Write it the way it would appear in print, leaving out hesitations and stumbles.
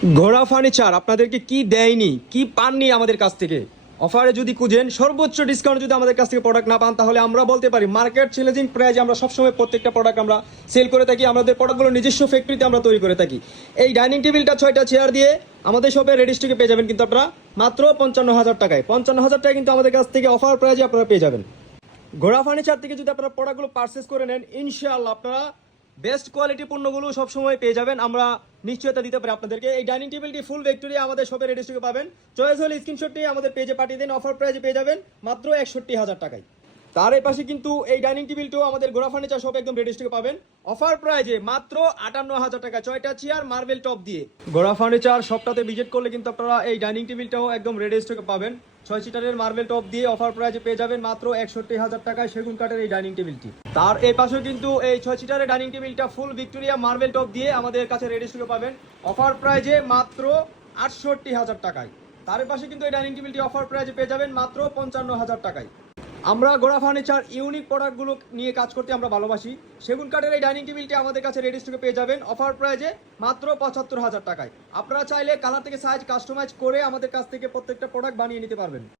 ঘোড়া ফার্নিচার আপনাদেরকে কি দেয়নি, কি পাননি আমাদের কাছ থেকে? অফারে যদি খুঁজেন সর্বোচ্চ ডিসকাউন্ট যদি আমাদের কাছ থেকে প্রোডাক্ট না পান, তাহলে আমরা বলতে পারি মার্কেট চ্যালেঞ্জিং প্রাইজে আমরা সবসময় প্রত্যেকটা প্রোডাক্ট আমরা সেল করে থাকি। আমাদের প্রোডাক্টগুলো নিজস্ব ফ্যাক্টরিতে আমরা তৈরি করে থাকি। এই ডাইনিং টেবিলটা 6টা চেয়ার দিয়ে আমাদের শপে রেডি স্টকে পেয়ে যাবেন কিন্তু আপনারা মাত্র 55,000 টাকায়। 55,000 টাকায় কিন্তু আমাদের কাছ থেকে অফার প্রাইজে আপনারা পেয়ে যাবেন। ঘোড়া ফার্নিচার থেকে যদি আপনারা প্রোডাক্টগুলো পারচেস করে নেন, ইনশাআল্লাহ আপনারা বেস্ট কোয়ালিটি পণ্যগুলো সবসময় পেয়ে যাবেন। আমরা নিশ্চয়তা দিতে পারি আপনাদেরকে। এই ডাইনিং টেবিলটি ফুল ভিক্টোরিয়া আমাদের শপে রেডি স্টকে পাবেন। চয়েস হলে স্ক্রিনশট নিয়ে আমাদের পেজে পাঠিয়ে দিন। অফার প্রাইজে পেয়ে যাবেন মাত্র 61,000 টাকায়। তার এই পাশে কিন্তু এই ডাইনিং টেবিলটাও আমাদের ঘোড়া ফার্নিচার শপে একদম রেডি স্টকে পাবেন অফার প্রাইজে মাত্র 58,000 টাকা। 6টা চেয়ার মার্বেল টপ দিয়ে ঘোড়া ফার্নিচার শপটাতে ভিজিট করলে কিন্তু আপনারা এই ডাইনিং টেবিলটাও একদম রেডি স্টকে পাবেন। 6 সিটারের মার্বেল টপ দিয়ে অফার প্রাইজে পেয়ে যাবেন মাত্র 61,000 টাকায় সেগুন কাঠের এই ডাইনিং টেবিলটি। তার এই পাশে কিন্তু এই 6 সিটারের ডাইনিং টেবিলটা ফুল ভিক্টোরিয়া মার্বেল টপ দিয়ে আমাদের কাছে রেডি স্টকে পাবেন অফার প্রাইজে মাত্র 68,000 টাকায়। তার পাশে কিন্তু এই ডাইনিং টেবিলটি অফার প্রাইজে পেয়ে যাবেন মাত্র 55,000 টাকায়। আমরা ঘোড়া ফার্নিচার ইউনিক প্রোডাক্টগুলো নিয়ে কাজ করতে আমরা ভালোবাসি। সেগুন কাঠের এই ডাইনিং টেবিলটি আমাদের কাছে রেডি স্টকে পেয়ে যাবেন অফার প্রাইজে মাত্র 75,000 টাকায়। আপনারা চাইলে কালার থেকে সাইজ কাস্টমাইজ করে আমাদের কাছ থেকে প্রত্যেকটা প্রোডাক্ট বানিয়ে নিতে পারবেন।